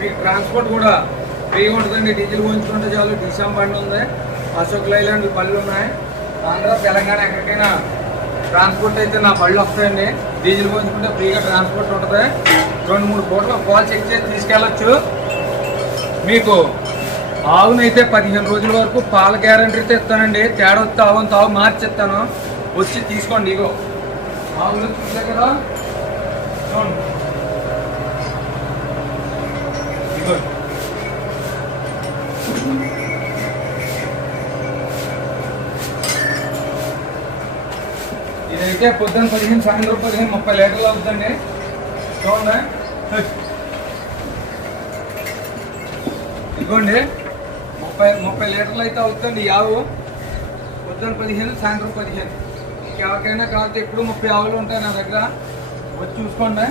మీకు ట్రాన్స్పోర్ట్ కూడా ఫ్రీగా ఉంటుందండి. డీజిల్ పోయించుకుంటే చాలు. డిసాం బండి ఉంది. అశోక్ లైలాండ్ పళ్ళు ఉన్నాయి. ఆంధ్ర తెలంగాణ ఎక్కడికైనా ట్రాన్స్పోర్ట్ అయితే నా పళ్ళు వస్తాయండి. డీజిల్ పోయించుకుంటే ఫ్రీగా ట్రాన్స్పోర్ట్ ఉంటుంది. రెండు మూడు పూటలు పాలు చెక్ చేసి తీసుకెళ్ళచ్చు. మీకు ఆవునైతే పదిహేను రోజుల వరకు పాల గ్యారంటీతో ఇస్తానండి తేడా వస్తే ఆవును తావు మార్చిస్తాను. వచ్చి తీసుకోండి ఇగో. ఆవులు చూసే కదా? చూడండి ఇగో ఇదైతే పొద్దున్న పదిహేను సాయంత్రం పదిహేను ముప్పై లీటర్లు అవుతుందండి. చూడండి. ఇదిగోండి. ముప్పై ముప్పై లీటర్లు అయితే అవుతుంది ఆవు. పొద్దున్న పదిహేను సాయంత్రం పదిహేను. ఎవరికైనా కావాలంటే ఎప్పుడు ముప్పై ఆవులు ఉంటాయి నా దగ్గర. వచ్చి చూసుకోండి.